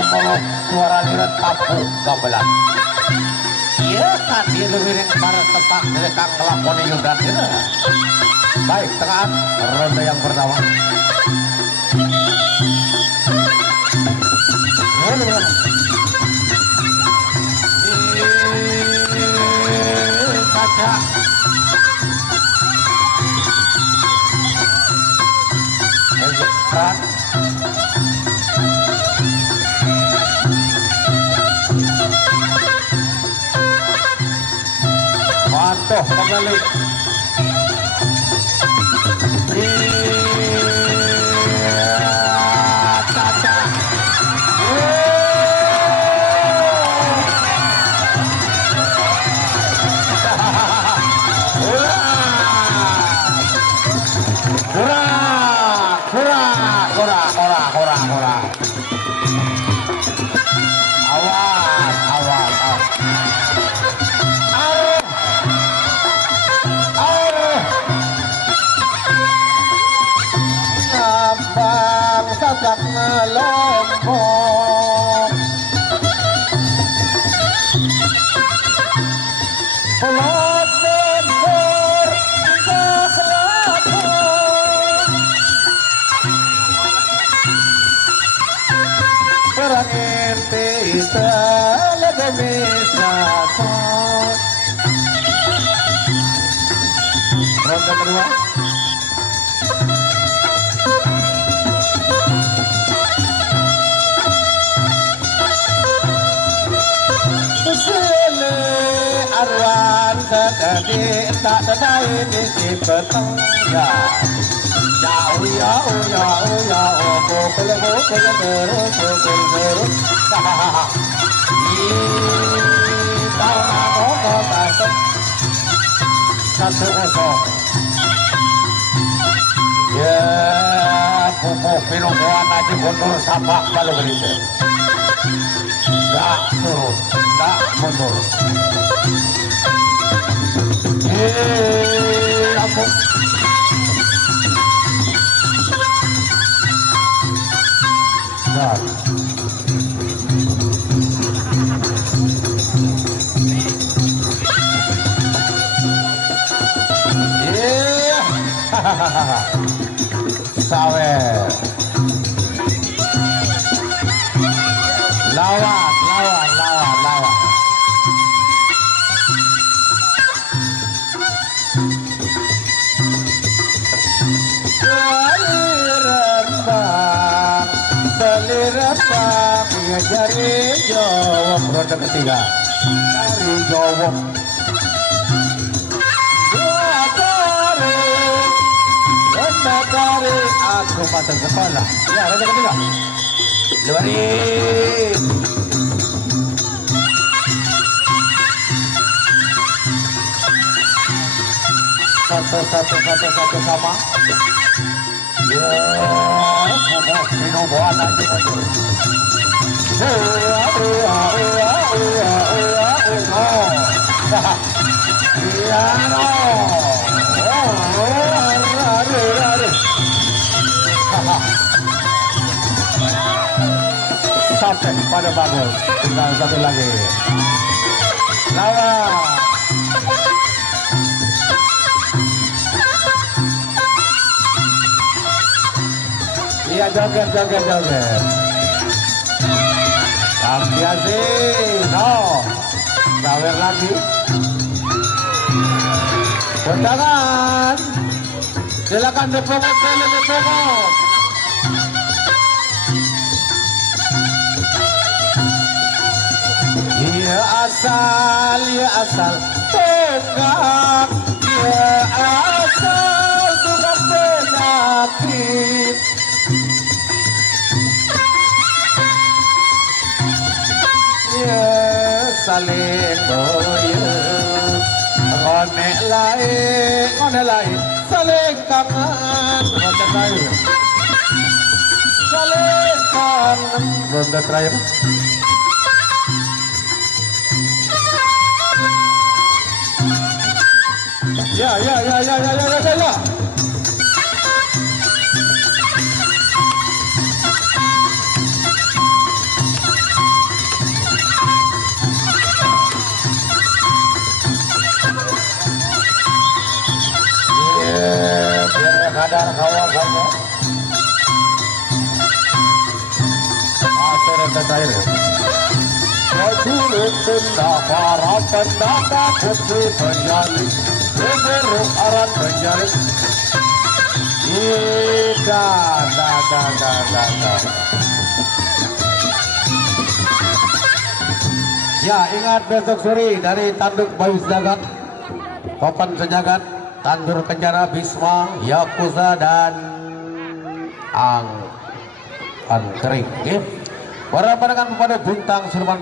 kalau suara lirat tapu gabelan. Iya kan dia lebih yang para tepak dari kang ngelakoni Yudan itu. Baik, tengah ronde yang pertama. Kaca. Berat. Mantap kembali. Kaca. Kurang. Awas. Abang sasak ngelompok. Pelot bentur kekelapon. Perang ente talaga bisa kok. Ronde kedua. Sele arwan tadi tak tadai di petengah. Jauh pukul terus. Satu kosong. Ya, pupuk pinukuan aja mundur sapak kalau begitu. Tak turun, tak mundur. Ampun. Nah. Sawer. Lawan. Beli rembang, jari jawab ronde ketiga. Jari jawab. Dari aku mata sekolah. Ya, ronde ketiga. Luarin. Satu sama. Ya, pinukuan aja mundur. Iya, no. Sampai pada bagus. Tinggal satu lagi. Lawan. Iya, joget. Ambiasi. No. Sawer lagi. Tendangan. Silakan dipungut. Ya asal tengah. Ya asal tukang penyakit. Ya saling doyong. Ngone lain saling kangen. Ronde terakhir. Saling kangen. Ronde terakhir. Ya. sadar kawasannya. Air. Prajurit tenda para pendata putri penjali, beberuk aran penjali. Ya, ingat besok sore dari tanduk Bayu Sejagat, Topan Sejagat, Tandur Kencana, Bisma, Yakuza dan Angkering. Berhadapan kepada Bintang Sulman